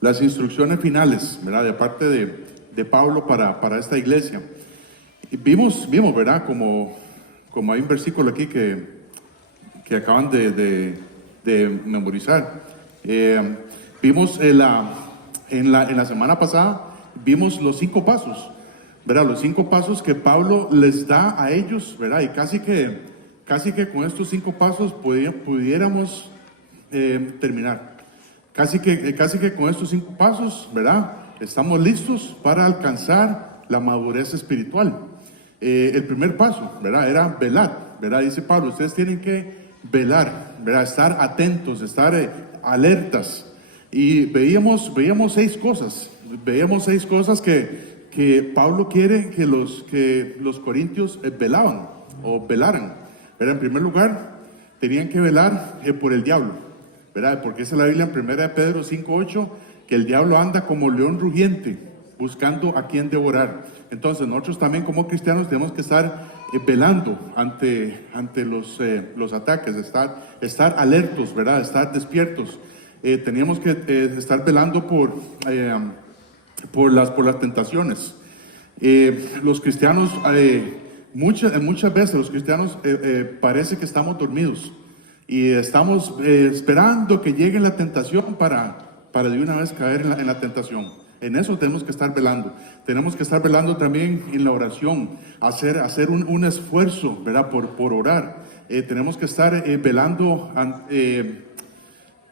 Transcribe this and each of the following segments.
las instrucciones finales, ¿verdad? De parte de Pablo para esta iglesia. Y vimos, ¿verdad? Como hay un versículo aquí que acaban de memorizar. Vimos en la semana pasada, vimos los 5 pasos, ¿verdad? Los 5 pasos que Pablo les da a ellos, ¿verdad? Y casi que con estos 5 pasos pudiéramos terminar. Casi que con estos 5 pasos, ¿verdad? Estamos listos para alcanzar la madurez espiritual. El primer paso, ¿verdad? Era velar, ¿verdad? Dice Pablo, ustedes tienen que velar, ¿verdad? Estar atentos, estar alertas. Y veíamos 6 cosas. Veíamos 6 cosas que Pablo quiere que los corintios velaran. ¿Verdad? En primer lugar, tenían que velar por el diablo, ¿verdad? Porque dice la Biblia en 1 Pedro 5:8 que el diablo anda como león rugiente, buscando a quien devorar. Entonces nosotros también como cristianos tenemos que estar velando ante los ataques, estar alertos, ¿verdad? Estar despiertos. Teníamos que estar velando por las tentaciones. Los cristianos, muchas veces los cristianos parece que estamos dormidos y estamos esperando que llegue la tentación para de una vez caer en la tentación. En eso tenemos que estar velando. Tenemos que estar velando también en la oración, hacer un esfuerzo, ¿verdad? Por orar. Tenemos que estar velando,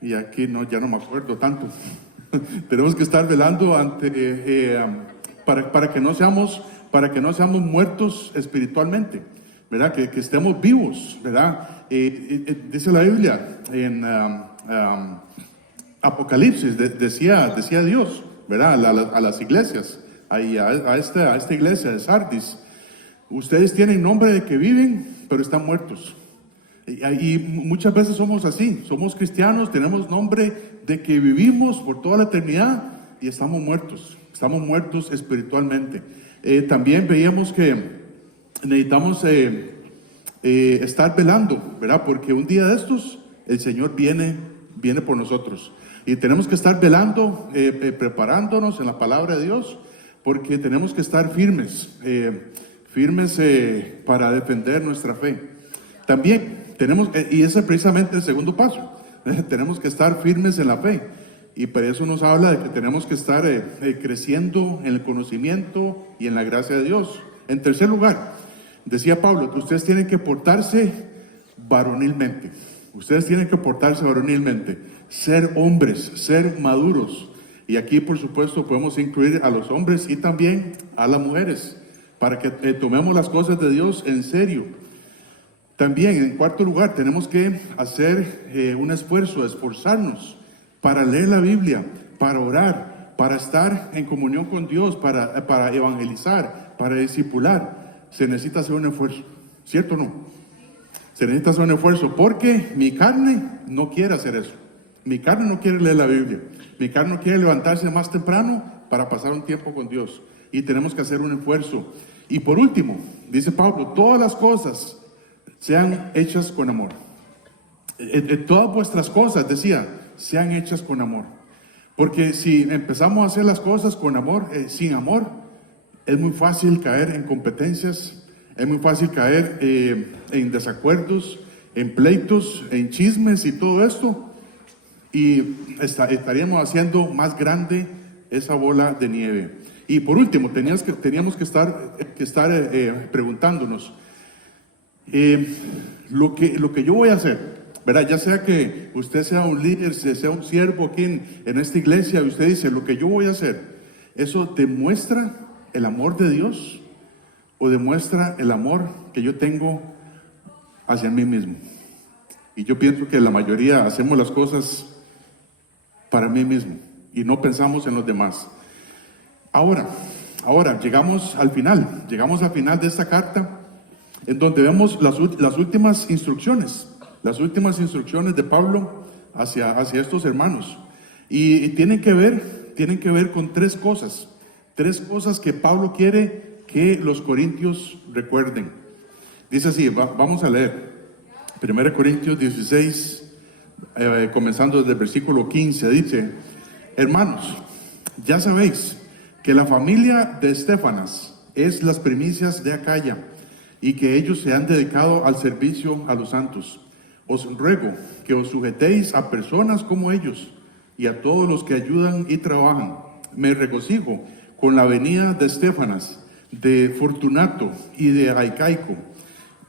y aquí ya no me acuerdo tanto. Tenemos que estar velando para que no seamos muertos espiritualmente, ¿verdad? Que estemos vivos, ¿verdad? Dice la Biblia en Apocalipsis, decía Dios, ¿verdad? A las iglesias, a esta iglesia de Sardis, ustedes tienen nombre de que viven, pero están muertos. Y muchas veces somos así, somos cristianos, tenemos nombre de que vivimos por toda la eternidad y estamos muertos espiritualmente. También veíamos que necesitamos estar velando, ¿verdad? Porque un día de estos el Señor viene por nosotros. Y tenemos que estar velando, preparándonos en la palabra de Dios, porque tenemos que estar firmes para defender nuestra fe. También y ese es precisamente el segundo paso, tenemos que estar firmes en la fe. Y para eso nos habla de que tenemos que estar creciendo en el conocimiento y en la gracia de Dios. En tercer lugar, decía Pablo que ustedes tienen que portarse varonilmente. Ustedes tienen que portarse varonilmente, ser hombres, ser maduros. Y aquí, por supuesto, podemos incluir a los hombres y también a las mujeres, para que tomemos las cosas de Dios en serio. También, en cuarto lugar, tenemos que hacer un esfuerzo, esforzarnos para leer la Biblia, para orar, para estar en comunión con Dios, para evangelizar, para discipular. Se necesita hacer un esfuerzo, ¿cierto o no? Se necesita hacer un esfuerzo porque mi carne no quiere hacer eso. Mi carne no quiere leer la Biblia. Mi carne no quiere levantarse más temprano para pasar un tiempo con Dios. Y tenemos que hacer un esfuerzo. Y por último, dice Pablo, todas las cosas sean hechas con amor. Todas vuestras cosas, decía, sean hechas con amor. Porque si empezamos a hacer las cosas con amor, sin amor, es muy fácil caer en competencias, es muy fácil caer en desacuerdos, en pleitos, en chismes y todo esto. Y estaríamos haciendo más grande esa bola de nieve. Y por último, teníamos que estar preguntándonos, lo que yo voy a hacer, ¿verdad? Ya sea que usted sea un líder, sea un siervo aquí en esta iglesia, y usted dice, lo que yo voy a hacer, ¿eso demuestra el amor de Dios o demuestra el amor que yo tengo hacia mí mismo? Y yo pienso que la mayoría hacemos las cosas para mí mismo y no pensamos en los demás. Ahora llegamos al final de esta carta, en donde vemos las últimas instrucciones de Pablo hacia estos hermanos. Y tienen que ver con 3 cosas que Pablo quiere que los corintios recuerden. Dice así, vamos a leer 1 Corintios 16, comenzando desde el versículo 15, dice: hermanos, ya sabéis que la familia de Estéfanas es las primicias de Acaya, y que ellos se han dedicado al servicio a los santos. Os ruego que os sujetéis a personas como ellos y a todos los que ayudan y trabajan. Me regocijo con la venida de Estéfanas, de Fortunato y de Acaico,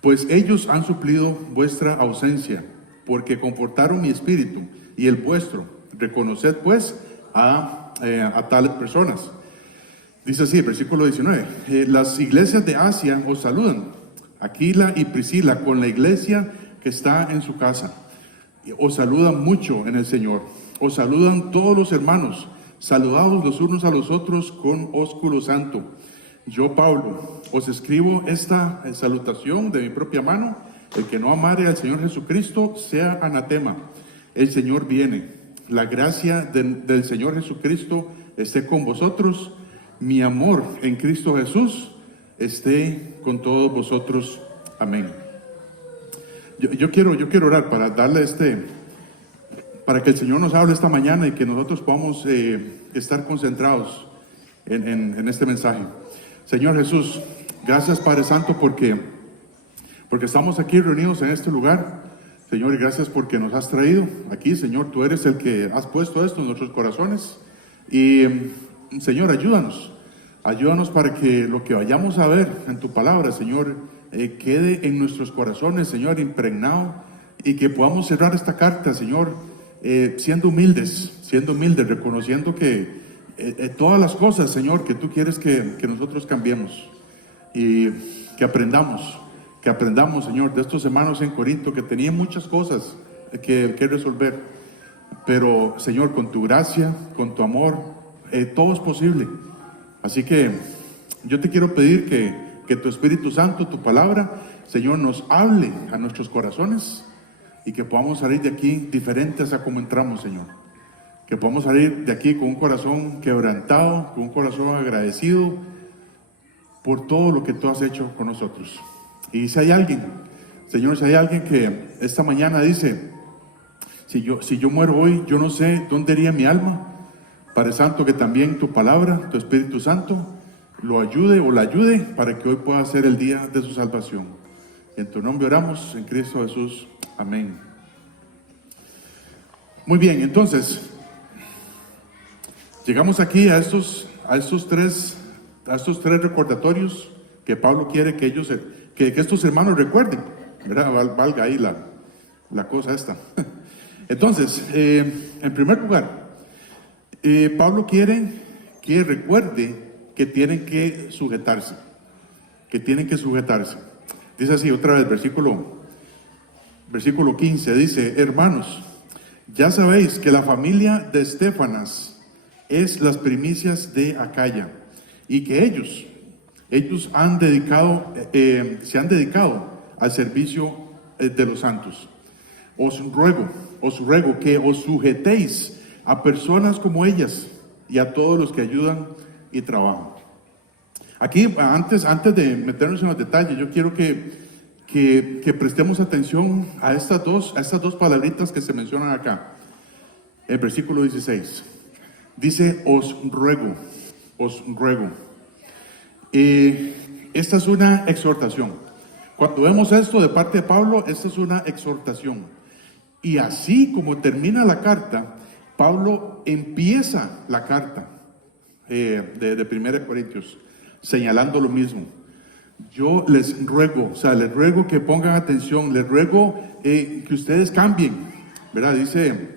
pues ellos han suplido vuestra ausencia, porque confortaron mi espíritu y el vuestro. Reconoced pues a tales personas. Dice así, versículo 19: las iglesias de Asia os saludan, Aquila y Priscila, con la iglesia que está en su casa. Os saludan mucho en el Señor. Os saludan todos los hermanos. Saludaos los unos a los otros con ósculo santo. Yo, Pablo, os escribo esta salutación de mi propia mano. El que no amare al Señor Jesucristo sea anatema. El Señor viene. La gracia del Señor Jesucristo esté con vosotros. Mi amor en Cristo Jesús esté con todos vosotros. Amén. Yo quiero orar para darle para que el Señor nos hable esta mañana y que nosotros podamos estar concentrados en este mensaje. Señor Jesús, gracias Padre Santo porque estamos aquí reunidos en este lugar. Señor, y gracias porque nos has traído aquí. Señor, tú eres el que has puesto esto en nuestros corazones. Y Señor, ayúdanos para que lo que vayamos a ver en tu palabra, Señor, quede en nuestros corazones, Señor, impregnado, y que podamos cerrar esta carta, Señor, siendo humildes, reconociendo que todas las cosas, Señor, que tú quieres que nosotros cambiemos y que aprendamos, Señor, de estos hermanos en Corinto que tenían muchas cosas que resolver, pero, Señor, con tu gracia, con tu amor, todo es posible. Así que yo te quiero pedir que tu Espíritu Santo, tu palabra, Señor, nos hable a nuestros corazones y que podamos salir de aquí diferentes a como entramos, Señor. Que podamos salir de aquí con un corazón quebrantado, con un corazón agradecido por todo lo que tú has hecho con nosotros. Y si hay alguien, Señor, si hay alguien que esta mañana dice: si yo muero hoy, yo no sé dónde iría mi alma. Padre Santo, que también tu palabra, tu Espíritu Santo, lo ayude o la ayude para que hoy pueda ser el día de su salvación. En tu nombre oramos, en Cristo Jesús. Amén. Muy bien, entonces, llegamos aquí a estos tres recordatorios que Pablo quiere que estos hermanos recuerden, ¿verdad? Valga ahí la cosa esta. Entonces, en primer lugar, Pablo quiere que recuerde que tienen que sujetarse. Dice así otra vez, versículo 15, dice: hermanos, ya sabéis que la familia de Estéfanas es las primicias de Acaya, y que ellos se han dedicado al servicio de los santos. Os ruego que os sujetéis a personas como ellas y a todos los que ayudan y trabajan. Aquí, antes de meternos en los detalles, yo quiero que prestemos atención a estas dos palabritas que se mencionan acá. El versículo 16 dice: os ruego. Esta es una exhortación. Cuando vemos esto de parte de Pablo, esta es una exhortación. Y así como termina la carta, Pablo empieza la carta de 1 Corintios señalando lo mismo. Yo les ruego que pongan atención, les ruego que ustedes cambien, ¿verdad? Dice,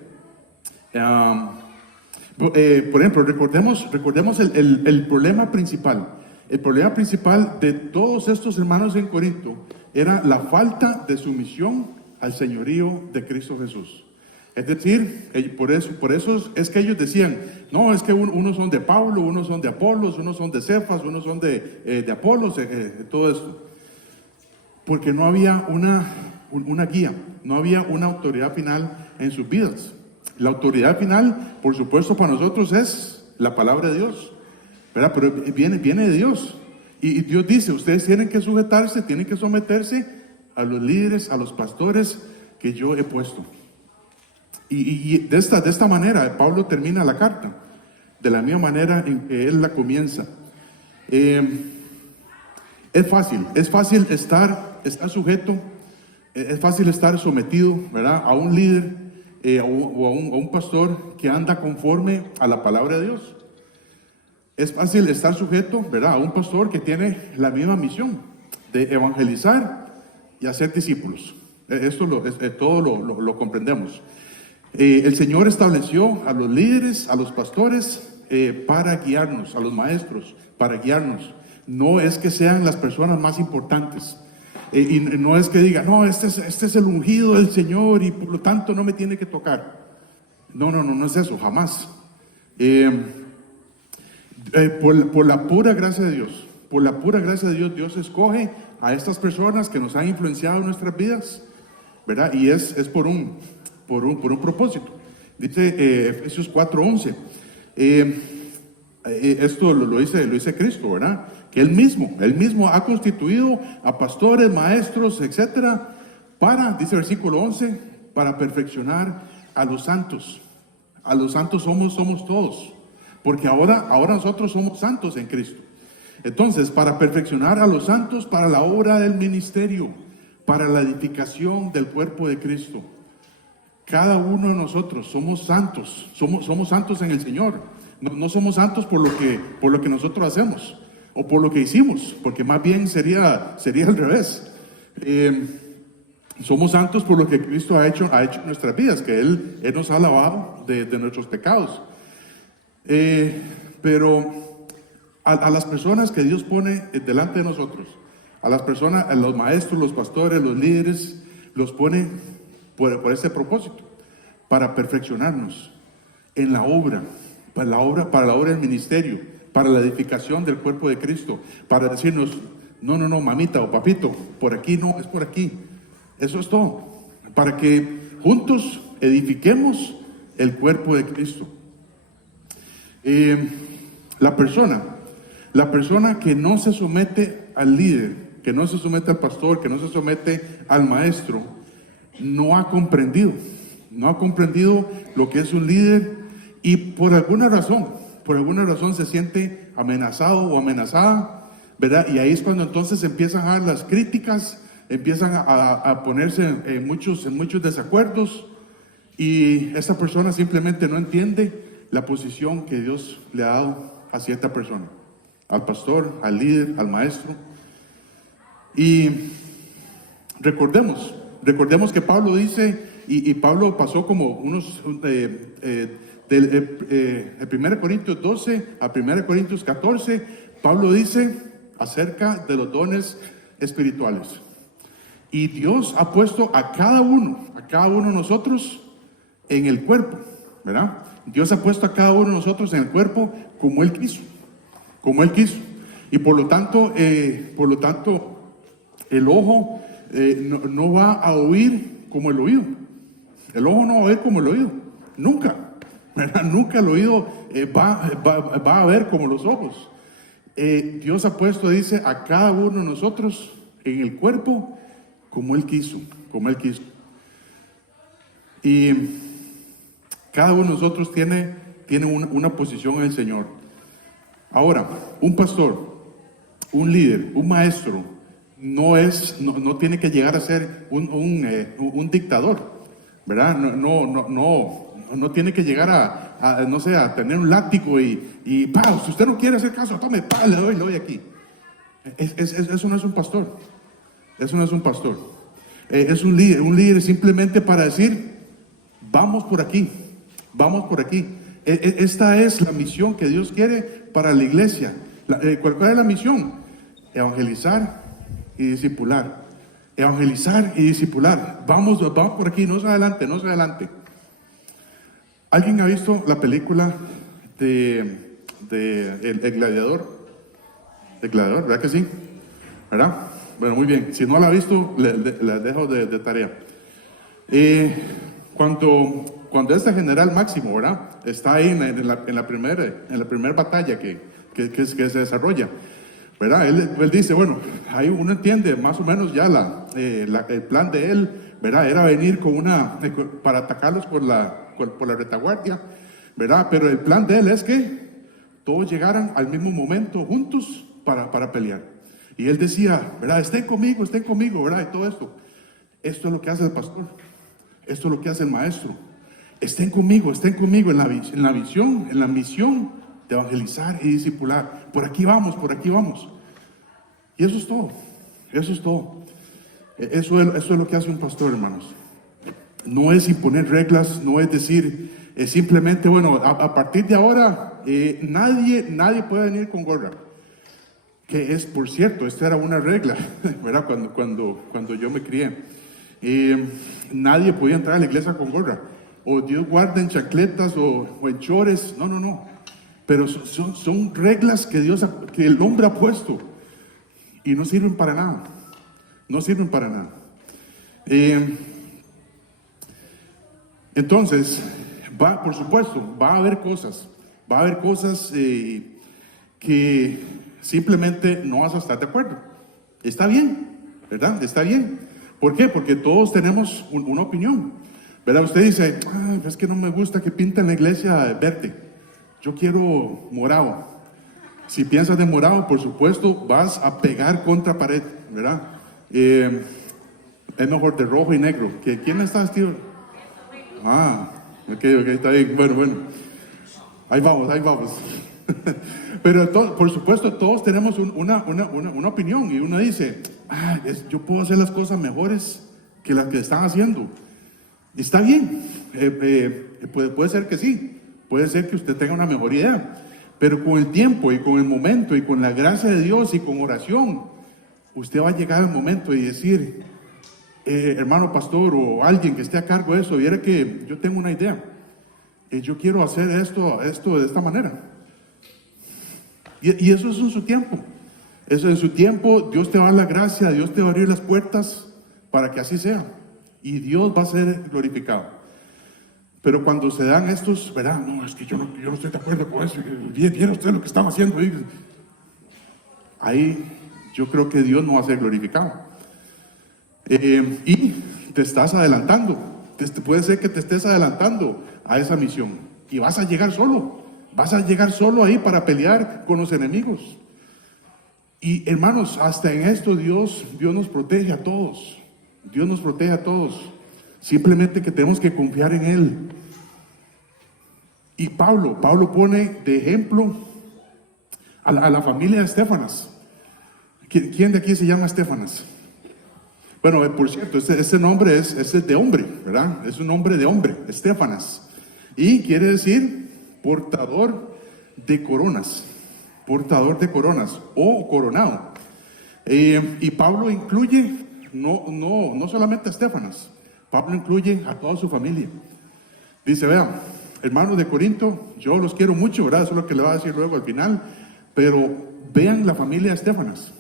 por ejemplo, recordemos el problema principal. El problema principal de todos estos hermanos en Corinto era la falta de sumisión al señorío de Cristo Jesús. Es decir, por eso es que ellos decían: no, es que unos son de Pablo, unos son de Apolos, unos son de Cefas, unos son de Apolos, todo esto. Porque no había una guía, no había una autoridad final en sus vidas. La autoridad final, por supuesto, para nosotros es la palabra de Dios, ¿verdad? Pero viene de Dios. Y Dios dice: ustedes tienen que sujetarse, tienen que someterse a los líderes, a los pastores que yo he puesto. Y de esta manera Pablo termina la carta, de la misma manera en que él la comienza. Es fácil estar sujeto, es fácil estar sometido, ¿verdad?, a un líder o a un pastor que anda conforme a la palabra de Dios. Es fácil estar sujeto, ¿verdad?, a un pastor que tiene la misma misión de evangelizar y hacer discípulos. Esto todo lo comprendemos. El Señor estableció a los líderes, a los pastores, para guiarnos, a los maestros, para guiarnos. No es que sean las personas más importantes. Y no es que diga, no, este es el ungido del Señor y por lo tanto no me tiene que tocar. No es eso, jamás. Por la pura gracia de Dios, Dios escoge a estas personas que nos han influenciado en nuestras vidas, ¿verdad? Y es por un propósito. Dice Efesios 4:11. Esto lo dice Cristo, ¿verdad? Que Él mismo ha constituido a pastores, maestros, etcétera, dice el versículo 11, para perfeccionar a los santos. A los santos somos todos, porque ahora nosotros somos santos en Cristo. Entonces, para perfeccionar a los santos para la obra del ministerio, para la edificación del cuerpo de Cristo. Cada uno de nosotros somos santos, somos santos en el Señor. No somos santos por lo que nosotros hacemos o por lo que hicimos, porque más bien sería al revés. Somos santos por lo que Cristo ha hecho en nuestras vidas, que Él nos ha lavado de nuestros pecados. Pero a las personas que Dios pone delante de nosotros, a las personas, a los maestros, los pastores, los líderes, los pone por ese propósito, para perfeccionarnos en la obra, para la obra del ministerio, para la edificación del cuerpo de Cristo, para decirnos, no, mamita o papito, por aquí no, es por aquí. Eso es todo, para que juntos edifiquemos el cuerpo de Cristo. La persona que no se somete al líder, que no se somete al pastor, que no se somete al maestro, no ha comprendido lo que es un líder, y por alguna razón se siente amenazado o amenazada, ¿verdad? Y ahí es cuando entonces empiezan a dar las críticas, empiezan a ponerse en muchos desacuerdos, y esta persona simplemente no entiende la posición que Dios le ha dado a cierta persona, al pastor, al líder, al maestro. Y recordemos que Pablo dice, y Pablo pasó como unos del 1 Corintios 12 a 1 Corintios 14, Pablo dice acerca de los dones espirituales. Y Dios ha puesto a cada uno de nosotros en el cuerpo, ¿verdad? Dios ha puesto a cada uno de nosotros en el cuerpo como Él quiso. Y por lo tanto, el ojo no va a oír como el oído. El ojo no va a oír como el oído. Nunca, ¿verdad? Nunca el oído va a ver como los ojos. Dios ha puesto, dice, a cada uno de nosotros en el cuerpo como Él quiso. Y cada uno de nosotros tiene una posición en el Señor. Ahora, un pastor, un líder, un maestro, no tiene que llegar a ser un dictador, ¿verdad? No tiene que llegar a tener un látigo y si usted no quiere hacer caso, tome, le doy aquí. Eso no es un pastor. Es un líder simplemente para decir, vamos por aquí. Esta es la misión que Dios quiere para la iglesia. ¿Cuál es la misión? Evangelizar y discipular. Vamos por aquí, no se adelante. ¿Alguien ha visto la película de El Gladiador? El Gladiador, ¿verdad que sí? ¿Verdad? Bueno, muy bien. Si no la ha visto, la dejo de tarea. Cuando este general Máximo, ¿verdad?, está ahí en la primera batalla que se desarrolla, ¿verdad? Él dice, bueno, ahí uno entiende más o menos ya el plan de él ¿verdad? Era venir para atacarlos por la retaguardia, ¿verdad? Pero el plan de él es que todos llegaran al mismo momento juntos para pelear. Y él decía, ¿verdad? Estén conmigo, ¿verdad? Y todo esto. Esto es lo que hace el pastor. Esto es lo que hace el maestro. Estén conmigo en la visión, en la misión de evangelizar y discipular. Por aquí vamos. Y eso es todo. Eso es lo que hace un pastor, hermanos. No es imponer reglas, no es decir, es simplemente, bueno, a partir de ahora, nadie puede venir con gorra. Que es, por cierto, esta era una regla, ¿verdad? Cuando yo me crié. Nadie podía entrar a la iglesia con gorra. O Dios guarda en chancletas o en chores. No. Pero son reglas que el hombre ha puesto. Y no sirven para nada. Entonces, por supuesto, va a haber cosas que simplemente no vas a estar de acuerdo. Está bien, ¿verdad? Está bien. ¿Por qué? Porque todos tenemos una opinión, ¿verdad? Usted dice, es que no me gusta que pinten la iglesia verde. Yo quiero morado. Si piensas de morado, por supuesto, vas a pegar contra pared, ¿verdad? Es mejor de rojo y negro. ¿Quién está vestido? Ok, está bien. Bueno. Ahí vamos. Pero por supuesto, todos tenemos una opinión y uno dice, yo puedo hacer las cosas mejores que las que están haciendo. Está bien, puede ser que sí, puede ser que usted tenga una mejor idea, pero con el tiempo y con el momento y con la gracia de Dios y con oración, usted va a llegar al momento y decir, hermano pastor o alguien que esté a cargo de eso, viera que yo tengo una idea, yo quiero hacer esto de esta manera. Y eso es en su tiempo. Eso en su tiempo, Dios te va a dar la gracia, Dios te va a abrir las puertas para que así sea. Y Dios va a ser glorificado. Pero cuando se dan estos, verá, no, es que yo no estoy de acuerdo con eso. Viera usted lo que están haciendo ahí yo creo que Dios no va a ser glorificado. Y te estás adelantando. Puede ser que te estés adelantando a esa misión. Y vas a llegar solo. Vas a llegar solo ahí para pelear con los enemigos. Y hermanos, hasta en esto Dios nos protege a todos. Dios nos protege a todos. Simplemente que tenemos que confiar en Él. Y Pablo pone de ejemplo a la familia de Estefanas. ¿Quién de aquí se llama Estefanas? Bueno, por cierto, este nombre es de hombre, ¿verdad? Es un nombre de hombre, Estefanas. Y quiere decir portador de coronas o coronado. Y Pablo incluye no solamente a Estefanas, Pablo incluye a toda su familia. Dice, vean, hermanos de Corinto, yo los quiero mucho, ¿verdad? Eso es lo que le va a decir luego al final, pero vean la familia de Estefanas.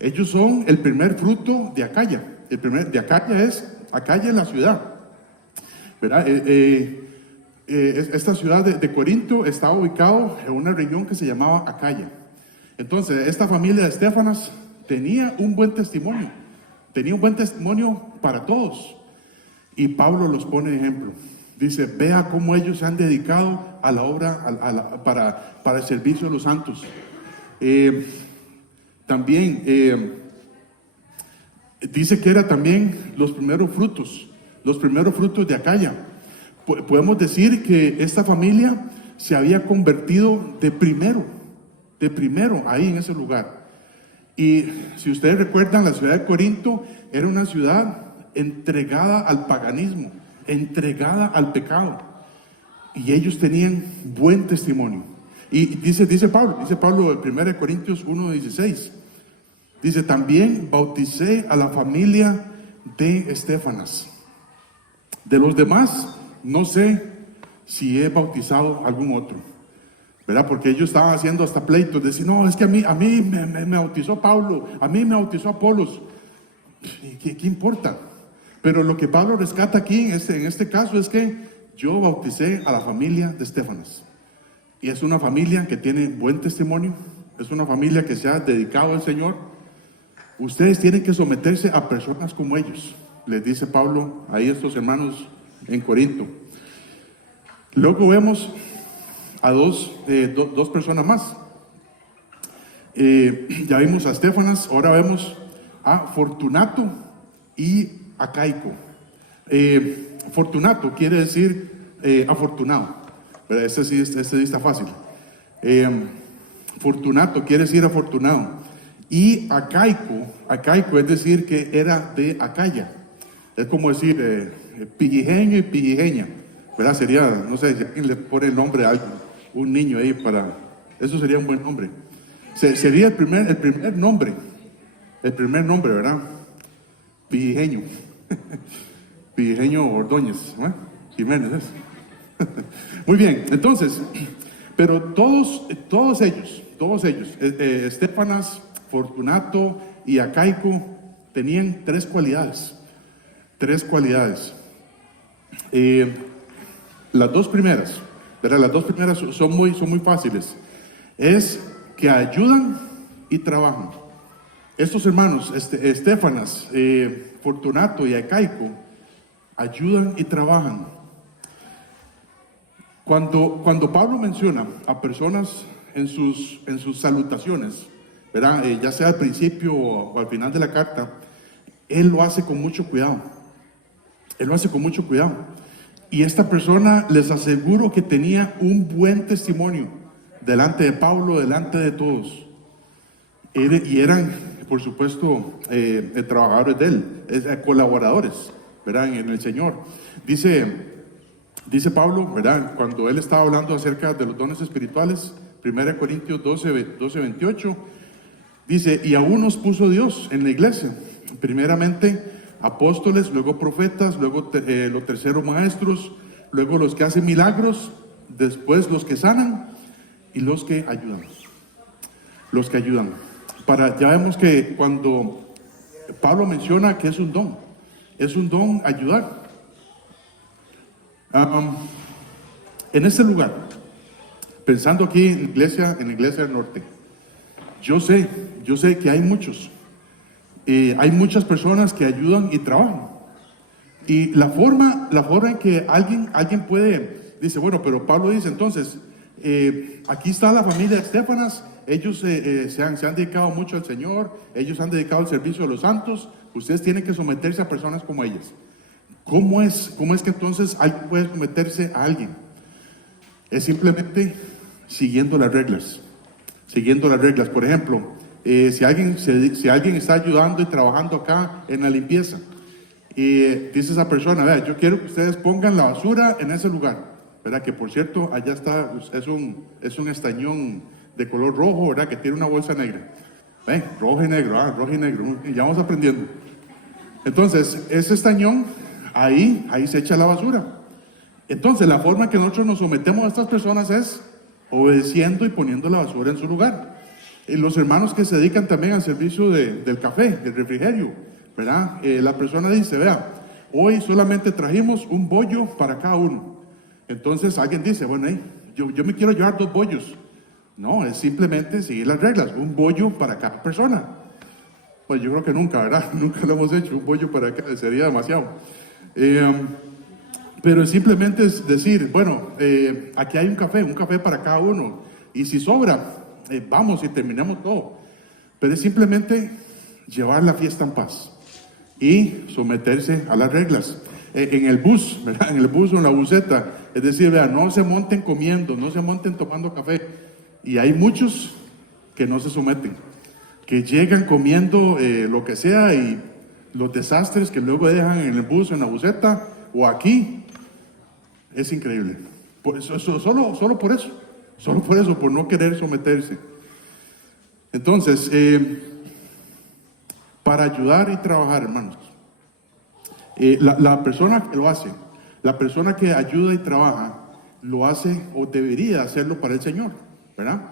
Ellos son el primer fruto de Acaya. Acaya es la ciudad, ¿verdad? Esta ciudad de Corinto estaba ubicado en una región que se llamaba Acaya. Entonces, esta familia de Estefanas tenía un buen testimonio para todos. Y Pablo los pone de ejemplo. Dice, vea cómo ellos se han dedicado a la obra, para el servicio de los santos. También dice que era también los primeros frutos de Acaya. Podemos decir que esta familia se había convertido de primero ahí en ese lugar. Y si ustedes recuerdan, la ciudad de Corinto era una ciudad entregada al paganismo, entregada al pecado. Y ellos tenían buen testimonio. Y dice Pablo en 1 Corintios 1:16, dice, también bauticé a la familia de Estefanas. De los demás, no sé si he bautizado algún otro, ¿verdad? Porque ellos estaban haciendo hasta pleitos, decir, no, es que a mí me bautizó Pablo, a mí me bautizó Apolos. ¿Qué importa? Pero lo que Pablo rescata aquí en este caso es que yo bauticé a la familia de Estefanas. Y es una familia que tiene buen testimonio, es una familia que se ha dedicado al Señor. Ustedes tienen que someterse a personas como ellos. les dice Pablo ahí a estos hermanos en Corinto. Luego vemos a dos personas más. Ya vimos a Estefanas, ahora vemos a Fortunato y a Caico. Fortunato quiere decir afortunado, pero ese sí está fácil. Fortunato quiere decir afortunado. Y Acaico es decir que era de Acaya. Es como decir pillijeño y pillijeña, ¿verdad? Sería, no sé, si alguien le pone el nombre a alguien, un niño ahí eso sería un buen nombre. Sería el primer nombre, ¿verdad? Pillijeño. Pillijeño Ordóñez, ¿no? Jiménez es. Muy bien, entonces, pero todos ellos, Estefanas, Fortunato y Acaico, tenían tres cualidades. Las dos primeras, ¿verdad? Las dos primeras son muy fáciles. Es que ayudan y trabajan. Estos hermanos, Estefanas, Fortunato y Acaico, ayudan y trabajan. Cuando Pablo menciona a personas en sus salutaciones, ¿verdad? Ya sea al principio o al final de la carta, él lo hace con mucho cuidado. Y esta persona, les aseguro que tenía un buen testimonio delante de Pablo, delante de todos. Y eran, por supuesto, trabajadores de él, colaboradores, ¿verdad? En el Señor. Dice Pablo, ¿verdad? Cuando él estaba hablando acerca de los dones espirituales, 1 Corintios 12:28, dice, y aún nos puso Dios en la iglesia, primeramente apóstoles, luego profetas, luego los terceros maestros, luego los que hacen milagros, después los que sanan y los que ayudan. Ya vemos que cuando Pablo menciona que es un don ayudar. En este lugar, pensando aquí en la iglesia del norte, yo sé que hay muchas personas que ayudan y trabajan. Y la forma en que alguien puede, dice, bueno, pero Pablo dice entonces, aquí está la familia de Estefanas, ellos se han dedicado mucho al Señor, ellos han dedicado al servicio de los santos, ustedes tienen que someterse a personas como ellas. ¿Cómo es que entonces alguien puede someterse a alguien? Es simplemente siguiendo las reglas. Por ejemplo, si alguien está ayudando y trabajando acá en la limpieza, y dice esa persona, vea, yo quiero que ustedes pongan la basura en ese lugar, ¿verdad? Que por cierto, allá está, es un estañón de color rojo, ¿verdad? Que tiene una bolsa negra. ¿Ven? Rojo y negro, ya vamos aprendiendo. Entonces, ese estañón, ahí se echa la basura. Entonces, la forma que nosotros nos sometemos a estas personas es obedeciendo y poniendo la basura en su lugar. Y los hermanos que se dedican también al servicio del café, del refrigerio, ¿verdad? La persona dice, vea, hoy solamente trajimos un bollo para cada uno. Entonces alguien dice, bueno, yo me quiero llevar 2 bollos. No, es simplemente seguir las reglas, un bollo para cada persona. Pues yo creo que nunca, ¿verdad? Nunca lo hemos hecho, un bollo para cada, sería demasiado. Pero simplemente es decir, bueno, aquí hay un café para cada uno. Y si sobra, vamos y terminamos todo. Pero es simplemente llevar la fiesta en paz y someterse a las reglas. En el bus, ¿verdad? En el bus o en la buseta, es decir, vean, no se monten comiendo, no se monten tomando café. Y hay muchos que no se someten, que llegan comiendo lo que sea y los desastres que luego dejan en el bus, en la buseta o aquí, es increíble. Por eso, solo por eso, por no querer someterse. Entonces, para ayudar y trabajar, hermanos, la persona que lo hace, la persona que ayuda y trabaja, lo hace o debería hacerlo para el Señor, ¿verdad?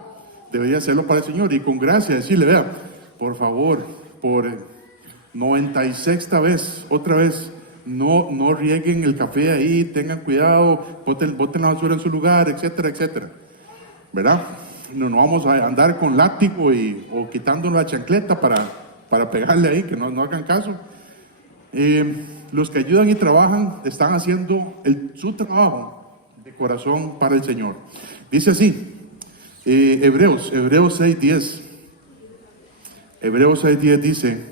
Debería hacerlo para el Señor y con gracia decirle, vea, por favor, por 96ª vez, otra vez, no rieguen el café ahí, tengan cuidado, boten la basura en su lugar, etcétera, etcétera, ¿verdad? No vamos a andar con látigo o quitándonos la chancleta para pegarle ahí, que no hagan caso. Los que ayudan y trabajan están haciendo su trabajo de corazón para el Señor. Dice así, Hebreos 6:10. Hebreos 6:10 dice,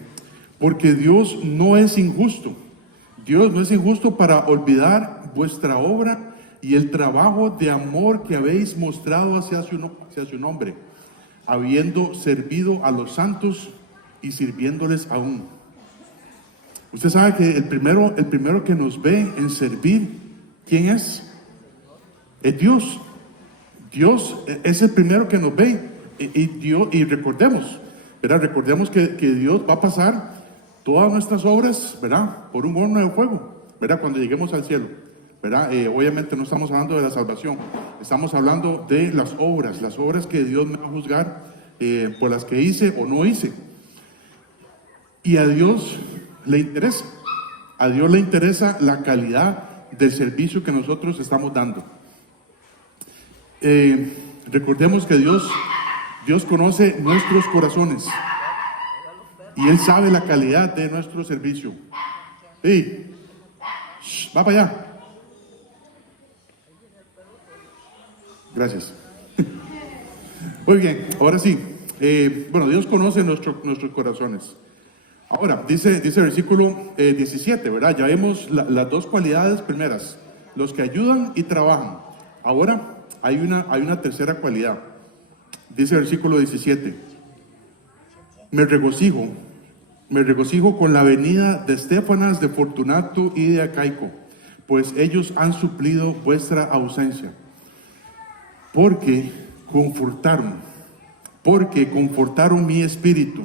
porque Dios no es injusto. Dios no es injusto para olvidar vuestra obra y el trabajo de amor que habéis mostrado hacia su nombre, habiendo servido a los santos y sirviéndoles aún. Usted sabe que el primero que nos ve en servir, ¿quién es? Es Dios. Dios es el primero que nos ve. Y recordemos, ¿verdad? Recordemos que Dios va a pasar todas nuestras obras, ¿verdad? Por un horno de fuego, ¿verdad? Cuando lleguemos al cielo, ¿verdad? Obviamente no estamos hablando de la salvación, estamos hablando de las obras que Dios me va a juzgar por las que hice o no hice. Y a Dios le interesa la calidad del servicio que nosotros estamos dando. Recordemos que Dios conoce nuestros corazones y Él sabe la calidad de nuestro servicio. ¡Ey! Va para allá. Gracias. Muy bien, ahora sí. Bueno, Dios conoce nuestros corazones. Ahora, dice el versículo 17, ¿verdad? Ya vemos las dos cualidades primeras, los que ayudan y trabajan. Ahora hay una tercera cualidad. Dice el versículo 17, me regocijo con la venida de Estéfanas, de Fortunato y de Acaico, pues ellos han suplido vuestra ausencia, porque confortaron mi espíritu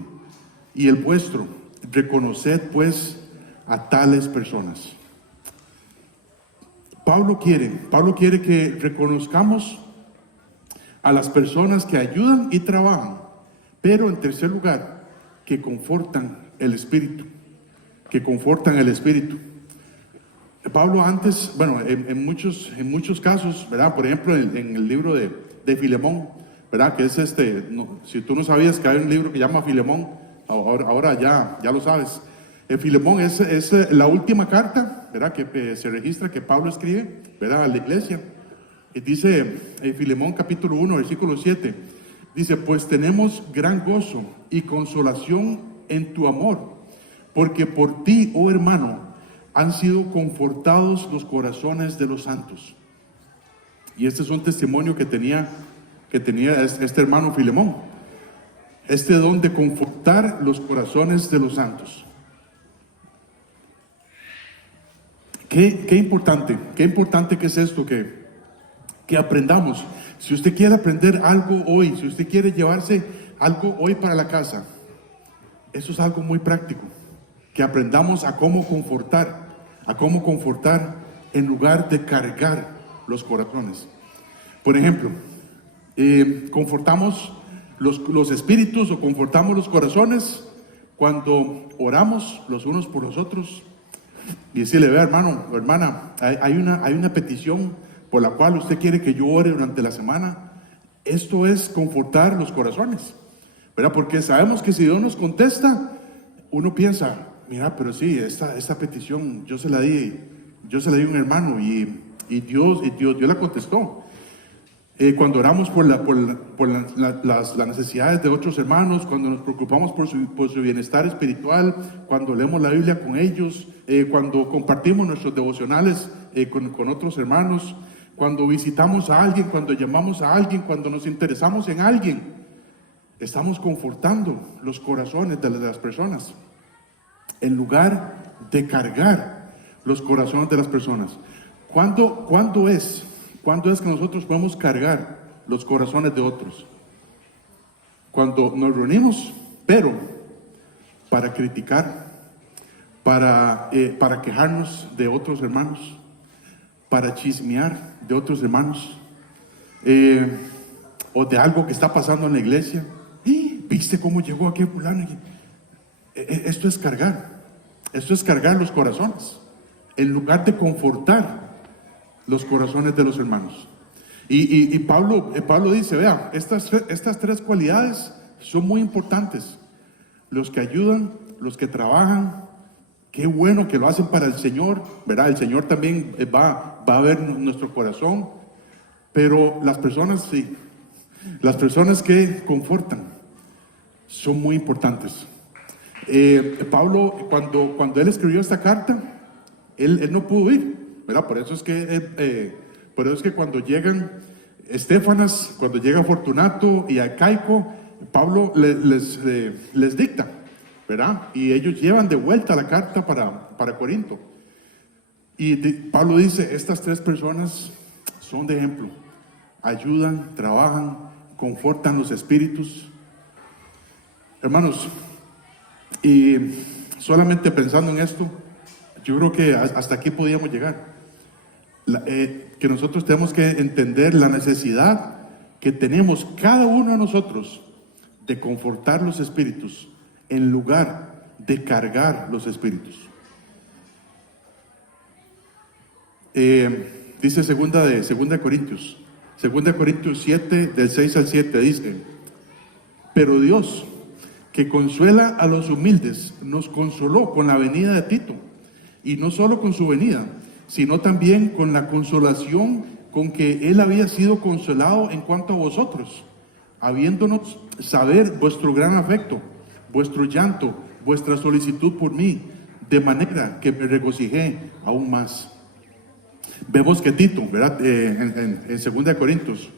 y el vuestro. Reconoced pues a tales personas. Pablo quiere que reconozcamos a las personas que ayudan y trabajan, pero en tercer lugar, que confortan el espíritu. Pablo antes, bueno, en muchos casos, ¿verdad? Por ejemplo, en el libro de Filemón, ¿verdad? Que es si tú no sabías que hay un libro que llama Filemón, ahora ya lo sabes. Filemón es la última carta, ¿verdad? Que se registra que Pablo escribe, ¿verdad? A la iglesia. Y dice Filemón capítulo 1, versículo 7, dice, pues tenemos gran gozo y consolación en tu amor, porque por ti, oh hermano, han sido confortados los corazones de los santos. Y este es un testimonio que tenía este hermano Filemón, este don de confortar los corazones de los santos. Qué importante que es esto que aprendamos. Si usted quiere aprender algo hoy, si usted quiere llevarse algo hoy para la casa, eso es algo muy práctico, que aprendamos a cómo confortar en lugar de cargar los corazones. Por ejemplo, confortamos los espíritus o confortamos los corazones cuando oramos los unos por los otros y decirle, vea hermano o hermana, hay una petición por la cual usted quiere que yo ore durante la semana. Esto es confortar los corazones, ¿verdad? Porque sabemos que si Dios nos contesta, uno piensa, mira, pero sí, esta petición yo se la di a un hermano y Dios la contestó. Cuando oramos por las necesidades de otros hermanos, cuando nos preocupamos por su bienestar espiritual, cuando leemos la Biblia con ellos, cuando compartimos nuestros devocionales con otros hermanos, cuando visitamos a alguien, cuando llamamos a alguien, cuando nos interesamos en alguien, estamos confortando los corazones de las personas en lugar de cargar los corazones de las personas. ¿Cuándo es que nosotros podemos cargar los corazones de otros? Cuando nos reunimos, pero para criticar, para quejarnos de otros hermanos, para chismear de otros hermanos, o de algo que está pasando en la iglesia. ¿Viste cómo llegó aquí fulano? Esto es cargar los corazones, en lugar de confortar los corazones de los hermanos. Y Pablo dice, vea, estas tres cualidades son muy importantes. Los que ayudan, los que trabajan Qué bueno que lo hacen para el Señor, ¿verdad? El Señor también va a ver nuestro corazón, pero las personas, sí, las personas que confortan son muy importantes. Pablo, cuando él escribió esta carta, él no pudo ir, ¿verdad? Por eso es que cuando llegan Estéfanas, cuando llega Fortunato y Acaico, Pablo les dicta, ¿verdad? Y ellos llevan de vuelta la carta para Corinto. Y Pablo dice, estas 3 personas son de ejemplo. Ayudan, trabajan, confortan los espíritus. Hermanos, y solamente pensando en esto, yo creo que hasta aquí podíamos llegar. Que nosotros tenemos que entender la necesidad que tenemos cada uno de nosotros de confortar los espíritus en lugar de cargar los espíritus. Dice segunda de Corintios 7, del 6 al 7, dice: pero Dios, que consuela a los humildes, nos consoló con la venida de Tito, y no solo con su venida, sino también con la consolación con que él había sido consolado en cuanto a vosotros, habiéndonos saber vuestro gran afecto, vuestro llanto, vuestra solicitud por mí, de manera que me regocijé aún más. Vemos que Tito, ¿verdad? En 2 Corintios,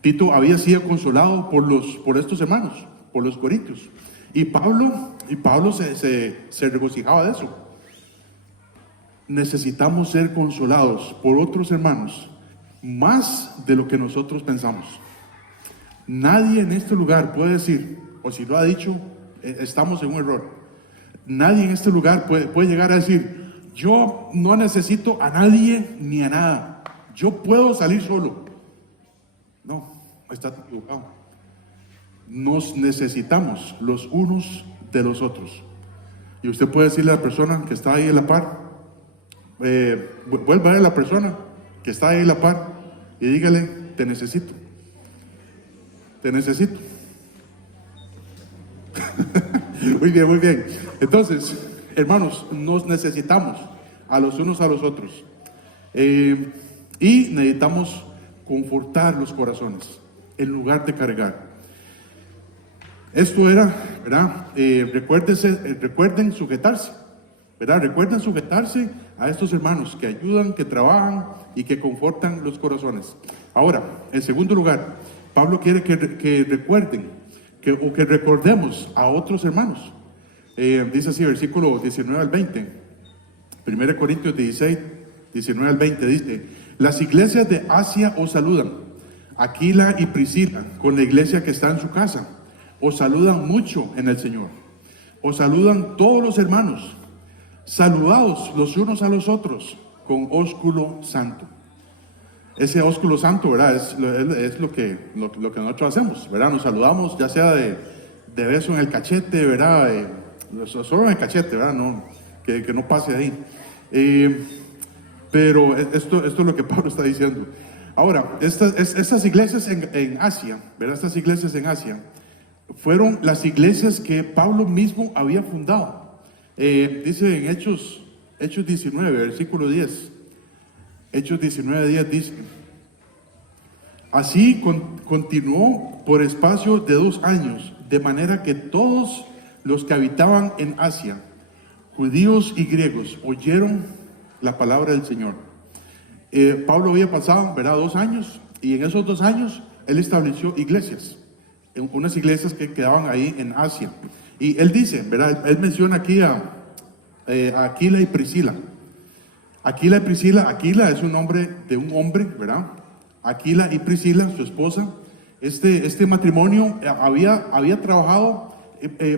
Tito había sido consolado por estos hermanos, por los corintios. Y Pablo se regocijaba de eso. Necesitamos ser consolados por otros hermanos más de lo que nosotros pensamos. Nadie en este lugar puede decir, o si lo ha dicho, estamos en un error. Nadie en este lugar puede llegar a decir, yo no necesito a nadie ni a nada, yo puedo salir solo. No, está equivocado. Nos necesitamos los unos de los otros. Y usted puede decirle a la persona que está ahí en la par, vuelva a ver a la persona que está ahí en la par y dígale, te necesito. Te necesito. Muy bien, muy bien. Entonces, hermanos, nos necesitamos a los unos a los otros. Y necesitamos confortar los corazones en lugar de cargar. Esto era, ¿verdad? Recuerden sujetarse, ¿verdad? Recuerden sujetarse a estos hermanos que ayudan, que trabajan y que confortan los corazones. Ahora, en segundo lugar, Pablo quiere que recuerden, que recordemos a otros hermanos. Dice así, versículo 19 al 20. 1 Corintios 16, 19 al 20, dice: las iglesias de Asia os saludan. Aquila y Priscila, con la iglesia que está en su casa, os saludan mucho en el Señor. Os saludan todos los hermanos. Saludaos los unos a los otros con ósculo santo. Ese ósculo santo, ¿verdad? Es lo que nosotros hacemos, ¿verdad? Nos saludamos, ya sea de beso en el cachete, ¿verdad? Solo en el cachete, ¿verdad? No, que no pase de ahí. Pero esto es lo que Pablo está diciendo. Ahora, estas iglesias en Asia, ¿verdad? Estas iglesias en Asia fueron las iglesias que Pablo mismo había fundado. Dice en Hechos 19, versículo 10. Hechos 19, 10 dice: así continuó por espacio de 2 años, de manera que todos los que habitaban en Asia, judíos y griegos, oyeron la palabra del Señor. Pablo había pasado, ¿verdad?, 2 años, y en esos 2 años él estableció iglesias, unas iglesias que quedaban ahí en Asia. Y él dice, ¿verdad?, él menciona aquí a Aquila y Priscila. Aquila y Priscila, Aquila es un nombre de un hombre, ¿verdad? Aquila y Priscila, su esposa. Este matrimonio había trabajado,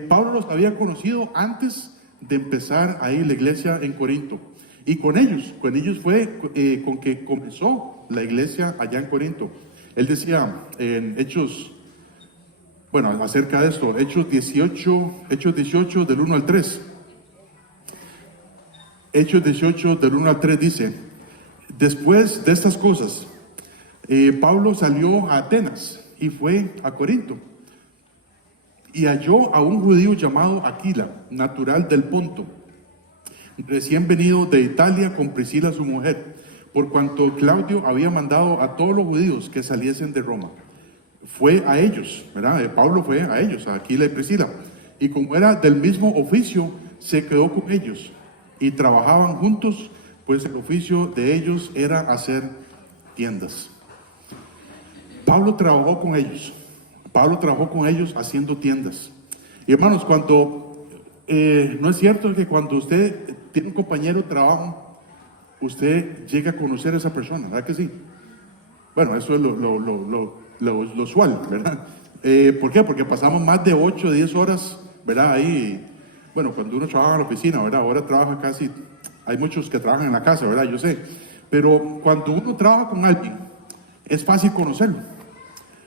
Pablo los había conocido antes de empezar ahí la iglesia en Corinto. Y con ellos fue con que comenzó la iglesia allá en Corinto. Él decía en Hechos, bueno, acerca de esto, Hechos 18 del 1 al 3. Hechos 18 del 1 al 3 dice: después de estas cosas, Pablo salió a Atenas y fue a Corinto. Y halló a un judío llamado Aquila, natural del Ponto, recién venido de Italia con Priscila su mujer, por cuanto Claudio había mandado a todos los judíos que saliesen de Roma. Fue a ellos, ¿verdad? Pablo fue a ellos, a Aquila y Priscila. Y como era del mismo oficio, se quedó con ellos y trabajaban juntos, pues el oficio de ellos era hacer tiendas. Pablo trabajó con ellos. Pablo trabajó con ellos haciendo tiendas. Y hermanos, cuando no es cierto que cuando usted tiene un compañero de trabajo, usted llega a conocer a esa persona, ¿verdad que sí? Bueno, eso es lo usual, ¿verdad? ¿Por qué? Porque pasamos más de 8 o 10 horas, ¿verdad? Ahí, bueno, cuando uno trabaja en la oficina, ¿verdad? Ahora trabaja casi, hay muchos que trabajan en la casa, ¿verdad? Yo sé. Pero cuando uno trabaja con alguien, es fácil conocerlo.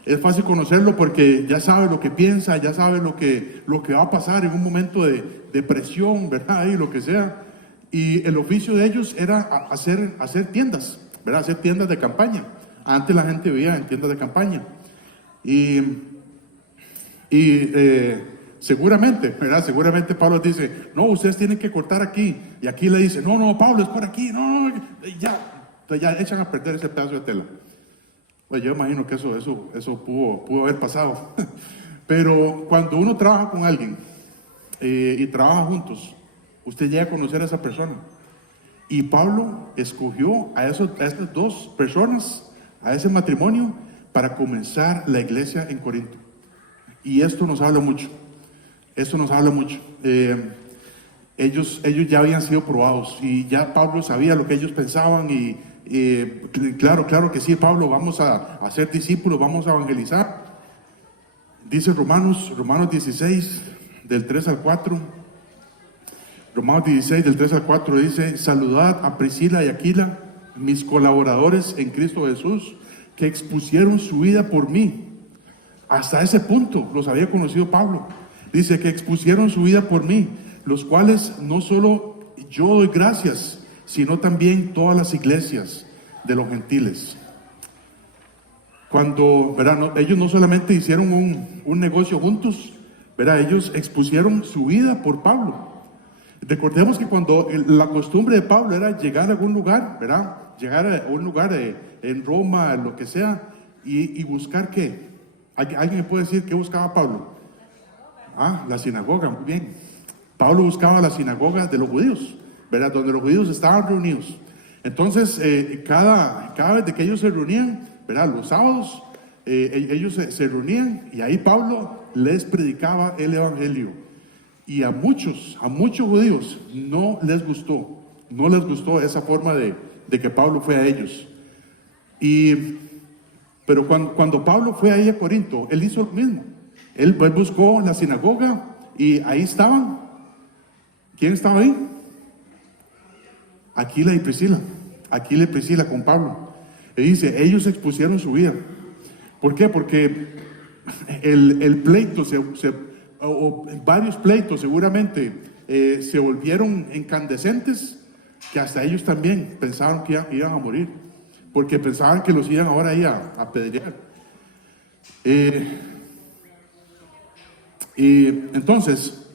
Es fácil conocerlo porque ya sabe lo que piensa, ya sabe lo que va a pasar en un momento de presión, ¿verdad? Y lo que sea. Y el oficio de ellos era hacer tiendas, ¿verdad? Hacer tiendas de campaña. Antes la gente vivía en tiendas de campaña. Y seguramente, ¿verdad? Seguramente Pablo dice, no, ustedes tienen que cortar aquí. Y aquí le dice, no, Pablo, es por aquí. No, ya. Entonces ya echan a perder ese pedazo de tela. Pues yo imagino que eso pudo haber pasado. Pero cuando uno trabaja con alguien y trabaja juntos, usted llega a conocer a esa persona. Y Pablo escogió a estas dos personas, a ese matrimonio, para comenzar la iglesia en Corinto. Y esto nos habla mucho. Esto nos habla mucho. Ellos ya habían sido probados y ya Pablo sabía lo que ellos pensaban y claro que sí, Pablo, vamos a ser discípulos, vamos a evangelizar. Dice Romanos 16, del 3 al 4. Romanos 16, del 3 al 4 dice, saludad a Priscila y Aquila, mis colaboradores en Cristo Jesús, que expusieron su vida por mí. Hasta ese punto los había conocido Pablo. Dice que expusieron su vida por mí, los cuales no solo yo doy gracias, sino también todas las iglesias de los gentiles. Cuando, ¿verdad? Ellos no solamente hicieron un negocio juntos, ¿verdad? Ellos expusieron su vida por Pablo. Recordemos que cuando la costumbre de Pablo era llegar a algún lugar, ¿verdad? Llegar a un lugar en Roma, lo que sea, y buscar ¿qué? ¿Alguien me puede decir qué buscaba Pablo? La sinagoga, muy bien. Pablo buscaba la sinagoga de los judíos, ¿verdad? Donde los judíos estaban reunidos. Entonces, cada vez de que ellos se reunían, ¿verdad? Los sábados, ellos se reunían y ahí Pablo les predicaba el evangelio. Y a muchos judíos no les gustó esa forma de que Pablo fue a ellos. Pero cuando Pablo fue ahí a Corinto, él hizo lo mismo. Él buscó la sinagoga y ahí estaban. ¿Quién estaba ahí? Aquila y Priscila con Pablo. Y dice, ellos expusieron su vida. ¿Por qué? Porque el pleito, o varios pleitos seguramente se volvieron incandescentes, que hasta ellos también pensaban que iban a morir, porque pensaban que los iban ahora ahí a apedrear. Y entonces,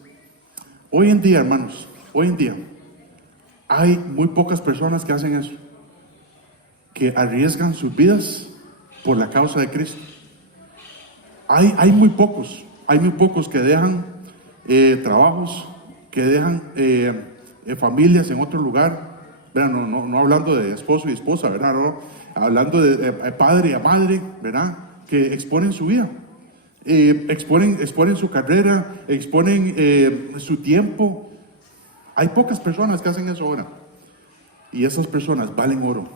hoy en día, hermanos, hay muy pocas personas que hacen eso, que arriesgan sus vidas por la causa de Cristo. Hay muy pocos que dejan trabajos, que dejan familias en otro lugar, ¿verdad? No hablando de esposo y esposa, ¿verdad? No, hablando de padre y a madre, ¿verdad? Que exponen su vida, exponen su carrera, exponen su tiempo. Hay pocas personas que hacen eso ahora. Y esas personas valen oro.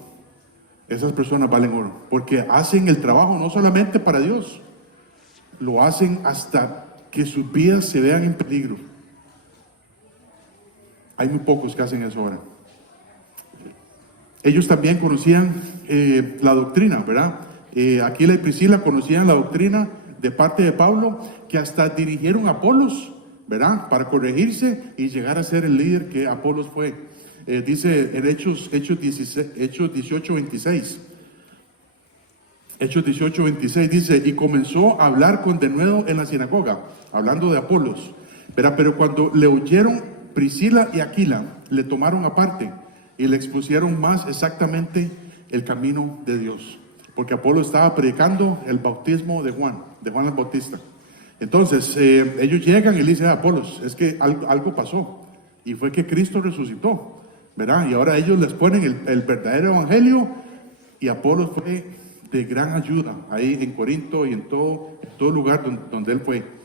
Porque hacen el trabajo no solamente para Dios, lo hacen hasta que sus vidas se vean en peligro. Hay muy pocos que hacen eso ahora. Ellos también conocían la doctrina, ¿verdad? Aquila y Priscila conocían la doctrina de parte de Pablo, que hasta dirigieron a Apolos, ¿verdad? Para corregirse y llegar a ser el líder que Apolos fue. Dice en Hechos 18:26. Hechos 18:26 dice, y comenzó a hablar con denuedo en la sinagoga, hablando de Apolos, ¿verdad? Pero cuando le oyeron Priscila y Aquila le tomaron aparte y le expusieron más exactamente el camino de Dios, porque Apolo estaba predicando el bautismo de Juan el Bautista. Entonces ellos llegan y le dicen a Apolos, es que algo pasó, y fue que Cristo resucitó, ¿verdad? Y ahora ellos les ponen el verdadero evangelio, y Apolos fue de gran ayuda ahí en Corinto y en todo lugar donde él fue.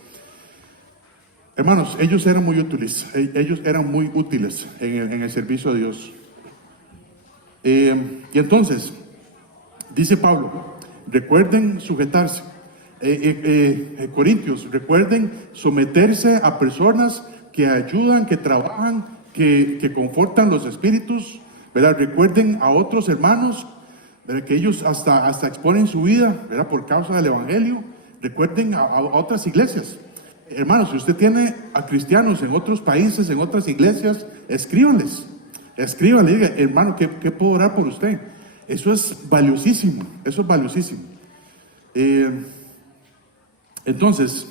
Hermanos, ellos eran muy útiles, en el servicio a Dios. Y entonces, dice Pablo, recuerden sujetarse. Corintios, recuerden someterse a personas que ayudan, que trabajan, que confortan los espíritus, ¿verdad? Recuerden a otros hermanos, ¿verdad? Que ellos hasta exponen su vida, ¿verdad? Por causa del evangelio. Recuerden a otras iglesias. Hermanos, si usted tiene a cristianos en otros países, en otras iglesias, escríbanle, diga, hermano, ¿qué puedo orar por usted? Eso es valiosísimo, Entonces,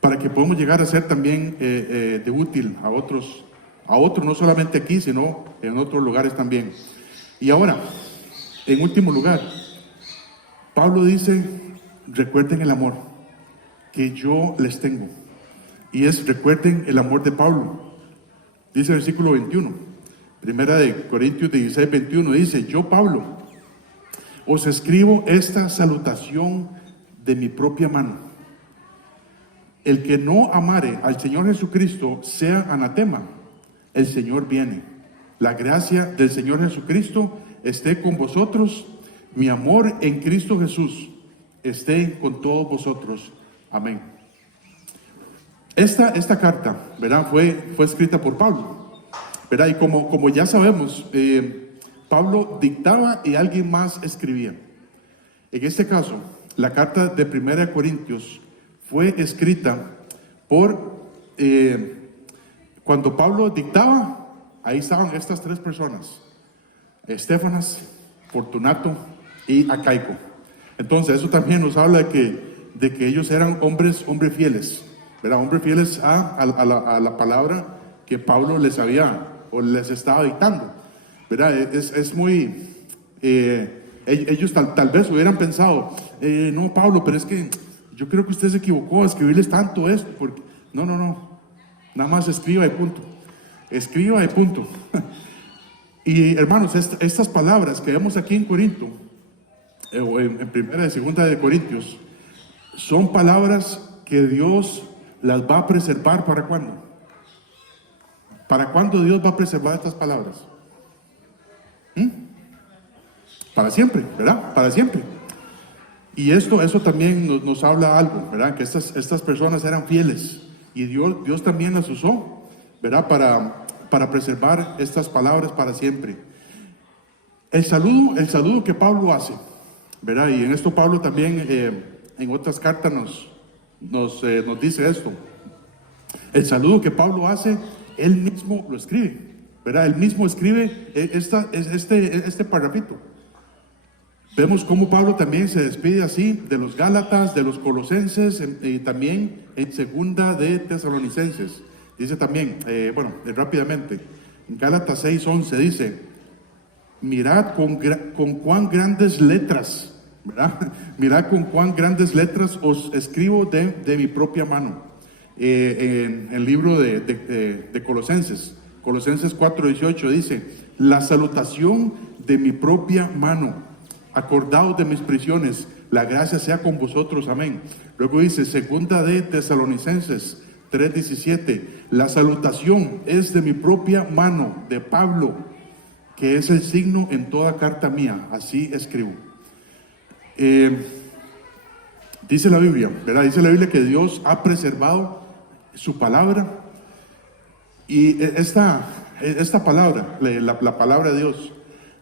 para que podamos llegar a ser también de útil a otros, no solamente aquí, sino en otros lugares también. Y ahora, en último lugar, Pablo dice, recuerden el amor que yo les tengo. Y recuerden el amor de Pablo. Dice el versículo 21, primera de Corintios 16, 21, dice, yo Pablo, os escribo esta salutación de mi propia mano. El que no amare al Señor Jesucristo sea anatema. El Señor viene. La gracia del Señor Jesucristo esté con vosotros. Mi amor en Cristo Jesús esté con todos vosotros. Amén. Esta carta, ¿verdad? Fue escrita por Pablo, ¿verdad? Y como ya sabemos, Pablo dictaba y alguien más escribía. En este caso, la carta de 1 Corintios fue escrita cuando Pablo dictaba, ahí estaban estas tres personas, Estéfanas, Fortunato y Acaico. Entonces eso también nos habla de que ellos eran hombres fieles, ¿verdad? Hombres fieles a la palabra que Pablo les estaba dictando, ¿verdad? Es muy... ellos tal vez hubieran pensado, no, Pablo, pero es que yo creo que usted se equivocó a escribirles tanto esto, porque no, nada más escriba y punto. Y hermanos, estas palabras que vemos aquí en Corinto, o en primera y segunda de Corintios, son palabras que Dios las va a preservar. ¿Para cuándo? ¿Para cuándo Dios va a preservar estas palabras? Para siempre, ¿verdad? Para siempre. Y eso también nos habla algo, ¿verdad? Que estas personas eran fieles y Dios también las usó, ¿verdad? Para preservar estas palabras para siempre. El saludo que Pablo hace, ¿verdad? Y en esto Pablo también en otras cartas nos dice esto. El saludo que Pablo hace, él mismo lo escribe, ¿verdad? Él mismo escribe este parrafito. Vemos cómo Pablo también se despide así de los Gálatas, de los Colosenses y también en segunda de Tesalonicenses. Dice también, rápidamente, en Gálatas 6:11 dice, mirad con cuán grandes letras, ¿verdad? Mirad con cuán grandes letras os escribo de mi propia mano. En el libro de Colosenses 4:18 dice, la salutación de mi propia mano. Acordaos de mis prisiones, la gracia sea con vosotros, amén. Luego dice, segunda de Tesalonicenses 3:17, la salutación es de mi propia mano, de Pablo, que es el signo en toda carta mía, así escribo. Dice la Biblia, ¿verdad? Dice la Biblia que Dios ha preservado su palabra, y esta palabra, la palabra de Dios,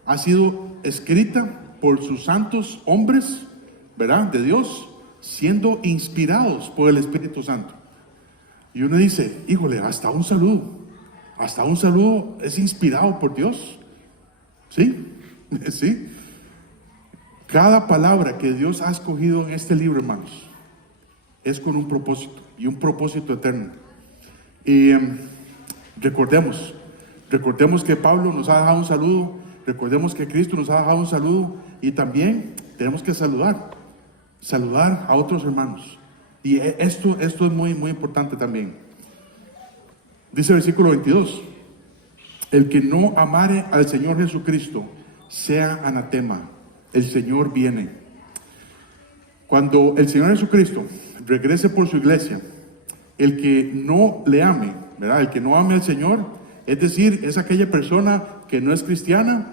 ha sido escrita por sus santos hombres, ¿verdad? De Dios, siendo inspirados por el Espíritu Santo. Y uno dice, híjole, hasta un saludo es inspirado por Dios. ¿Sí? Sí. Cada palabra que Dios ha escogido en este libro, hermanos, es con un propósito, y un propósito eterno. Y Recordemos que Pablo nos ha dejado un saludo, recordemos que Cristo nos ha dejado un saludo, y también tenemos que saludar a otros hermanos. Y esto es muy, muy importante también. Dice el versículo 22, el que no amare al Señor Jesucristo sea anatema, el Señor viene. Cuando el Señor Jesucristo regrese por su iglesia, el que no le ame, ¿verdad? El que no ame al Señor, es decir, es aquella persona que no es cristiana,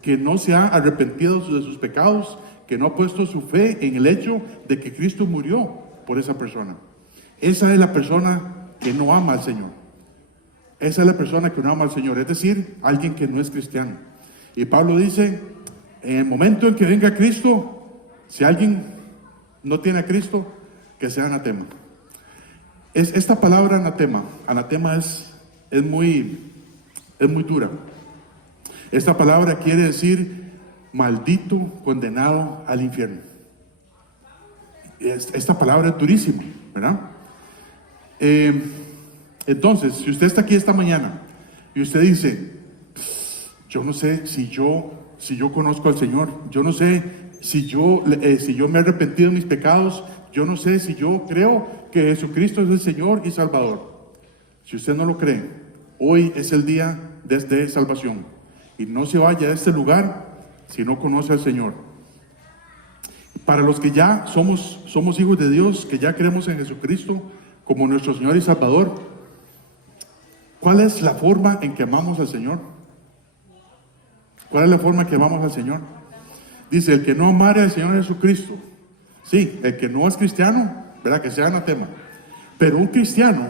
que no se ha arrepentido de sus pecados, que no ha puesto su fe en el hecho de que Cristo murió por esa persona. Esa es la persona que no ama al Señor. Esa es la persona que no ama al Señor, es decir, alguien que no es cristiano. Y Pablo dice, en el momento en que venga Cristo, si alguien no tiene a Cristo, que sea anatema. Esta palabra anatema es muy dura. Esta palabra quiere decir maldito, condenado al infierno. Esta palabra es durísima, ¿verdad? Entonces, si usted está aquí esta mañana y usted dice, yo no sé si yo conozco al Señor, yo no sé si yo me he arrepentido de mis pecados, yo no sé si yo creo que Jesucristo es el Señor y Salvador. Si usted no lo cree, hoy es el día de salvación. Y no se vaya a este lugar si no conoce al Señor. Para los que ya somos hijos de Dios, que ya creemos en Jesucristo como nuestro Señor y Salvador, ¿cuál es la forma en que amamos al Señor? ¿Cuál es la forma en que amamos al Señor? Dice, el que no amare al Señor Jesucristo. Sí, el que no es cristiano, ¿verdad? Que sea anatema. Pero un cristiano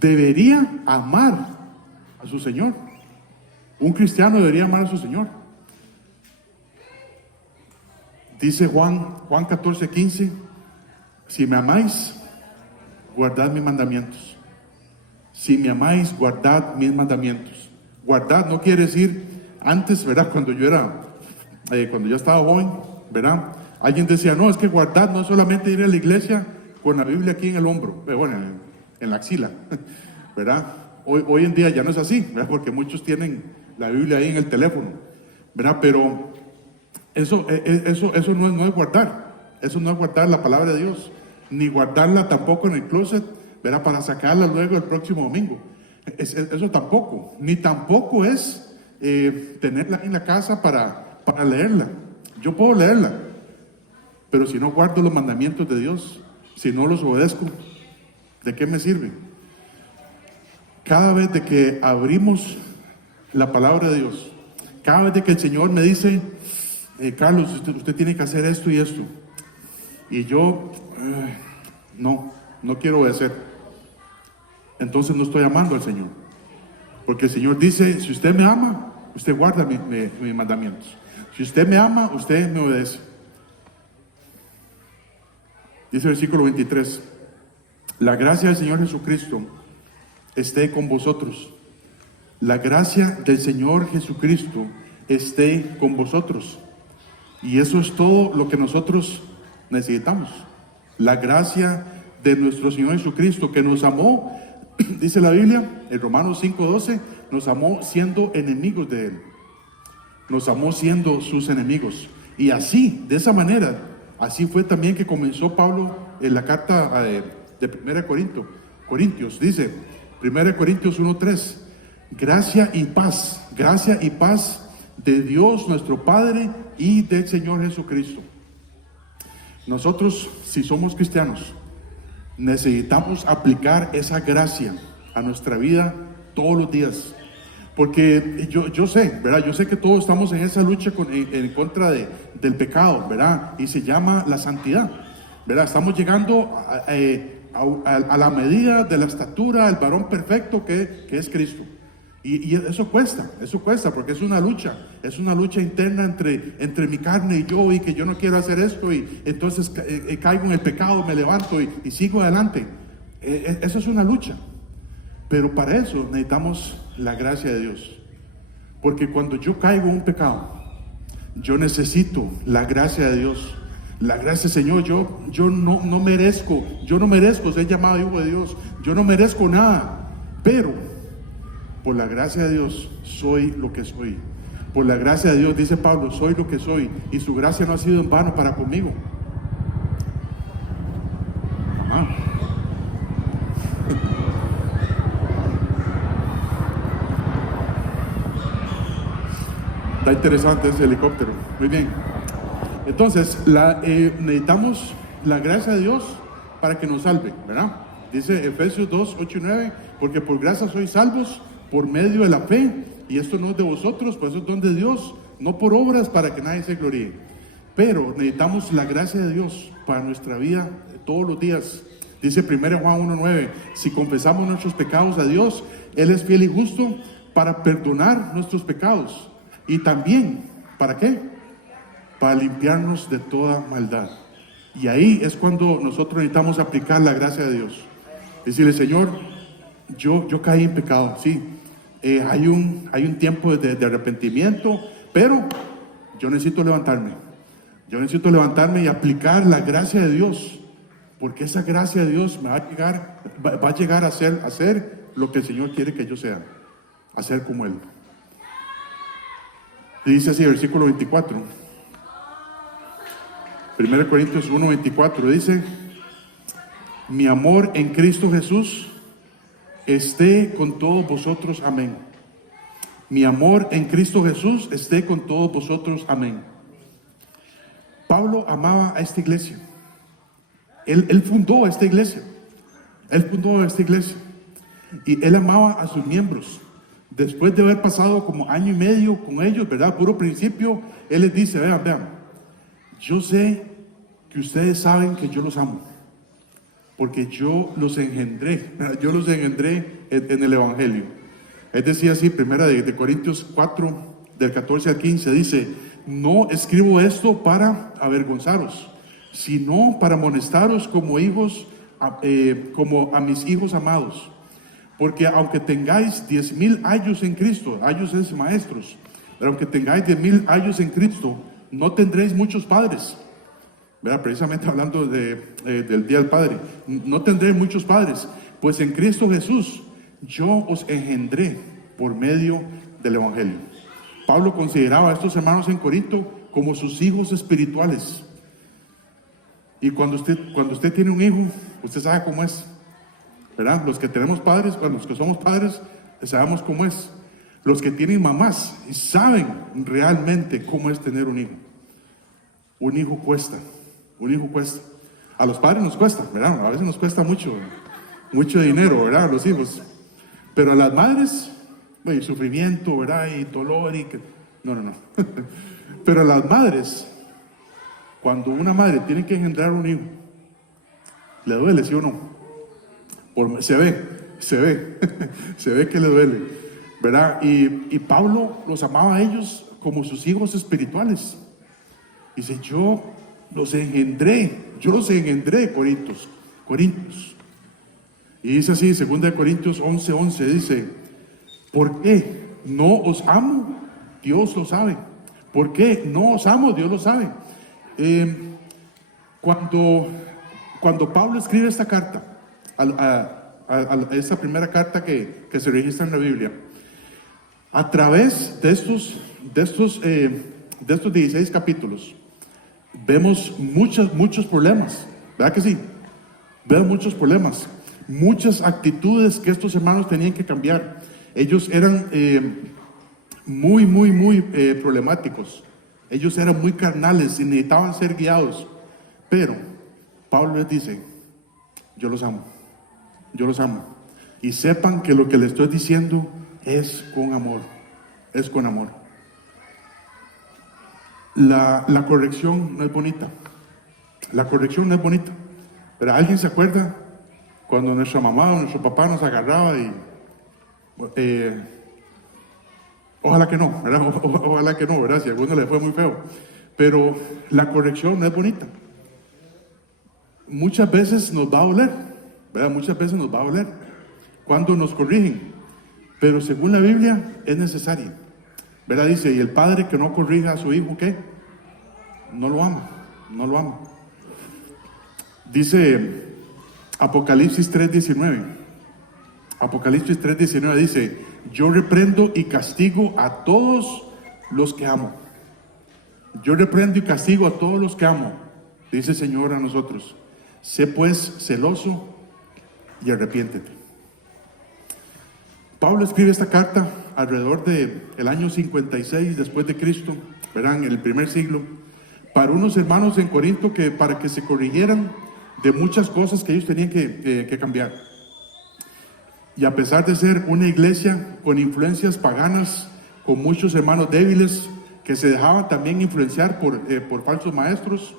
debería amar a su Señor. Un cristiano debería amar a su Señor. Dice Juan 14:15, si me amáis, guardad mis mandamientos. Si me amáis, guardad mis mandamientos. Guardad no quiere decir, antes, ¿verdad? Cuando yo estaba joven, ¿verdad? Alguien decía, no, es que guardad no es solamente ir a la iglesia con la Biblia aquí en el hombro, bueno, en la axila, ¿verdad? Hoy en día ya no es así, ¿verdad? Porque muchos tienen la Biblia ahí en el teléfono, ¿verdad? Pero eso no es guardar. Eso no es guardar la palabra de Dios, ni guardarla tampoco en el closet, ¿verdad? Para sacarla luego el próximo domingo. Eso tampoco. Ni tampoco es tenerla en la casa para leerla. Yo puedo leerla, pero si no guardo los mandamientos de Dios, si no los obedezco, ¿de qué me sirve? Cada vez de que abrimos la palabra de Dios, cada vez de que el Señor me dice, Carlos, usted tiene que hacer esto y esto, y yo no quiero obedecer, entonces no estoy amando al Señor, porque el Señor dice, si usted me ama, usted guarda mis mandamientos. Si usted me ama, usted me obedece. Dice el versículo 23, la gracia del Señor Jesucristo esté con vosotros. La gracia del Señor Jesucristo esté con vosotros. Y eso es todo lo que nosotros necesitamos. La gracia de nuestro Señor Jesucristo, que nos amó, dice la Biblia, en Romanos 5:12, nos amó siendo enemigos de Él. Nos amó siendo sus enemigos. Y así, de esa manera, así fue también que comenzó Pablo en la carta de 1 Corintios. Dice, 1 Corintios 1:3, gracia y paz de Dios nuestro Padre y del Señor Jesucristo. Nosotros, si somos cristianos, necesitamos aplicar esa gracia a nuestra vida todos los días. Porque yo sé, ¿verdad? Yo sé que todos estamos en esa lucha en contra del pecado, ¿verdad? Y se llama la santidad, ¿verdad? Estamos llegando a la medida de la estatura del varón perfecto que es Cristo. Y eso cuesta, porque es una lucha interna entre mi carne y yo, y que yo no quiero hacer esto, y entonces caigo en el pecado, me levanto y sigo adelante. Eso es una lucha. Pero para eso necesitamos la gracia de Dios. Porque cuando yo caigo en un pecado, yo necesito la gracia de Dios. La gracia, Señor, yo no merezco ser llamado hijo de Dios. Yo no merezco nada. Pero por la gracia de Dios soy lo que soy. Por la gracia de Dios, dice Pablo, soy lo que soy, y su gracia no ha sido en vano para conmigo. Amén. Está interesante ese helicóptero. Muy bien. Entonces, necesitamos la gracia de Dios para que nos salve, ¿verdad? Dice Efesios 2, 8 y 9, porque por gracia sois salvos por medio de la fe, y esto no es de vosotros, pues es don de Dios, no por obras para que nadie se gloríe. Pero necesitamos la gracia de Dios para nuestra vida todos los días. Dice 1 Juan 1, 9, si confesamos nuestros pecados a Dios, Él es fiel y justo para perdonar nuestros pecados. Y también, ¿para qué? Para limpiarnos de toda maldad. Y ahí es cuando nosotros necesitamos aplicar la gracia de Dios. Decirle, Señor, yo caí en pecado, sí. Hay un tiempo de arrepentimiento, pero yo necesito levantarme. Yo necesito levantarme y aplicar la gracia de Dios, porque esa gracia de Dios me va a llegar a hacer lo que el Señor quiere que yo sea, a ser como Él. Y dice así, versículo 24. 1 Corintios 1, 24 dice, mi amor en Cristo Jesús esté con todos vosotros, amén. Mi amor en Cristo Jesús esté con todos vosotros, amén. Pablo amaba a esta iglesia. Él fundó esta iglesia. Él fundó esta iglesia. Y él amaba a sus miembros. Después de haber pasado como año y medio con ellos, ¿verdad? Puro principio, él les dice, vean, yo sé que ustedes saben que yo los amo, porque yo los engendré en el Evangelio. Es decir, así, primera de Corintios 4, del 14 al 15, dice, no escribo esto para avergonzaros, sino para amonestaros como hijos, como a mis hijos amados. Porque aunque tengáis 10,000 años en Cristo, años es maestros, pero aunque tengáis 10,000 años en Cristo, no tendréis muchos padres. ¿Verdad? Precisamente hablando del Día del Padre, no tendréis muchos padres, pues en Cristo Jesús yo os engendré por medio del Evangelio. Pablo consideraba a estos hermanos en Corinto como sus hijos espirituales. Y cuando usted tiene un hijo, usted sabe cómo es. ¿Verdad? Los que tenemos padres, los que somos padres, sabemos cómo es. Los que tienen mamás saben realmente cómo es tener un hijo. Un hijo cuesta. A los padres nos cuesta, ¿verdad? A veces nos cuesta mucho dinero, ¿verdad? Los hijos. Pero a las madres, sufrimiento, ¿verdad? Y dolor no. Pero a las madres, cuando una madre tiene que engendrar un hijo, le duele, ¿sí o no? Se ve que le duele, ¿verdad? Y Pablo los amaba a ellos como sus hijos espirituales. Dice, yo los engendré, Corintios. Y dice así, 2 Corintios 11, dice, ¿por qué no os amo? Dios lo sabe. ¿Por qué no os amo? Dios lo sabe. Cuando Pablo escribe esta carta, a esta primera carta que se registra en la Biblia, a través de estos 16 capítulos, vemos muchos problemas, ¿verdad que sí? Vemos muchos problemas, muchas actitudes que estos hermanos tenían que cambiar. Ellos eran muy problemáticos, ellos eran muy carnales y necesitaban ser guiados, pero Pablo les dice, yo los amo. Y sepan que lo que les estoy diciendo es con amor. La corrección no es bonita. Pero ¿alguien se acuerda cuando nuestra mamá o nuestro papá nos agarraba y ojalá que no, ¿verdad? Ojalá que no, ¿verdad? Si a alguno le fue muy feo. Pero la corrección no es bonita. Muchas veces nos va a doler, ¿verdad? Cuando nos corrigen, pero según la Biblia es necesario, ¿verdad? Dice, y el padre que no corrija a su hijo, ¿qué? No lo ama. Dice Apocalipsis 3:19, Apocalipsis 3:19 dice: yo reprendo y castigo a todos los que amo. Yo reprendo y castigo a todos los que amo, dice el Señor a nosotros. Sé pues celoso y arrepiéntete. Pablo escribe esta carta alrededor del año 56 después de Cristo, verán, en el primer siglo, para unos hermanos en Corinto para que se corrigieran de muchas cosas que ellos tenían que cambiar. Y a pesar de ser una iglesia con influencias paganas, con muchos hermanos débiles que se dejaban también influenciar por falsos maestros,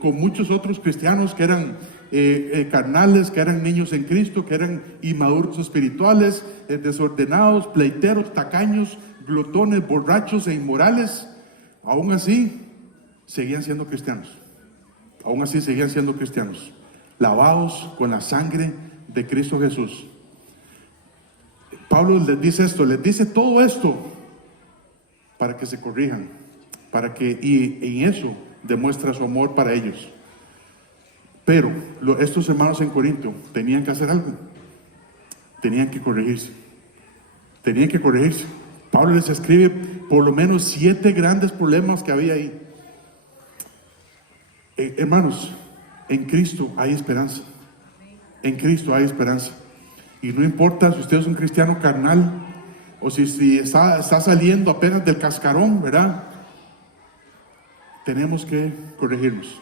con muchos otros cristianos que eran carnales, que eran niños en Cristo, que eran inmaduros espirituales, desordenados, pleiteros, tacaños, glotones, borrachos e inmorales, aún así seguían siendo cristianos. Aún así seguían siendo cristianos, lavados con la sangre de Cristo Jesús. Pablo les dice esto, les dice todo esto para que se corrijan, y en eso demuestra su amor para ellos. Pero estos hermanos en Corinto tenían que hacer algo, tenían que corregirse. Pablo les escribe por lo menos 7 grandes problemas que había ahí. Hermanos, en Cristo hay esperanza. En Cristo hay esperanza. Y no importa si usted es un cristiano carnal o si está saliendo apenas del cascarón, ¿verdad? Tenemos que corregirnos.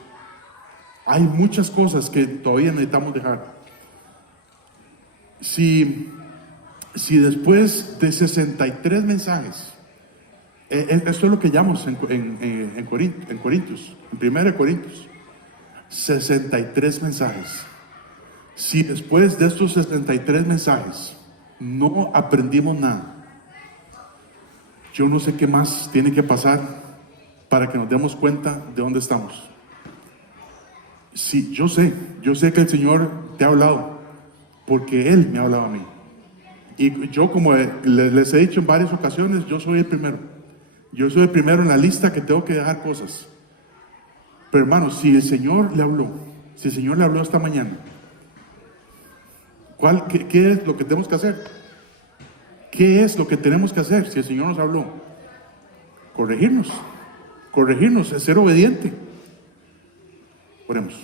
Hay muchas cosas que todavía necesitamos dejar. Si después de 63 mensajes, esto es lo que llamamos en Corintios, en 1 Corintios, 63 mensajes. Si después de estos 63 mensajes no aprendimos nada, yo no sé qué más tiene que pasar para que nos demos cuenta de dónde estamos. Sí, yo sé que el Señor te ha hablado, porque Él me ha hablado a mí. Y yo, como les he dicho en varias ocasiones, yo soy el primero. Yo soy el primero en la lista que tengo que dejar cosas. Pero hermanos, si el Señor le habló esta mañana, ¿qué es lo que tenemos que hacer? ¿Qué es lo que tenemos que hacer si el Señor nos habló? Corregirnos, es ser obediente. Oremos.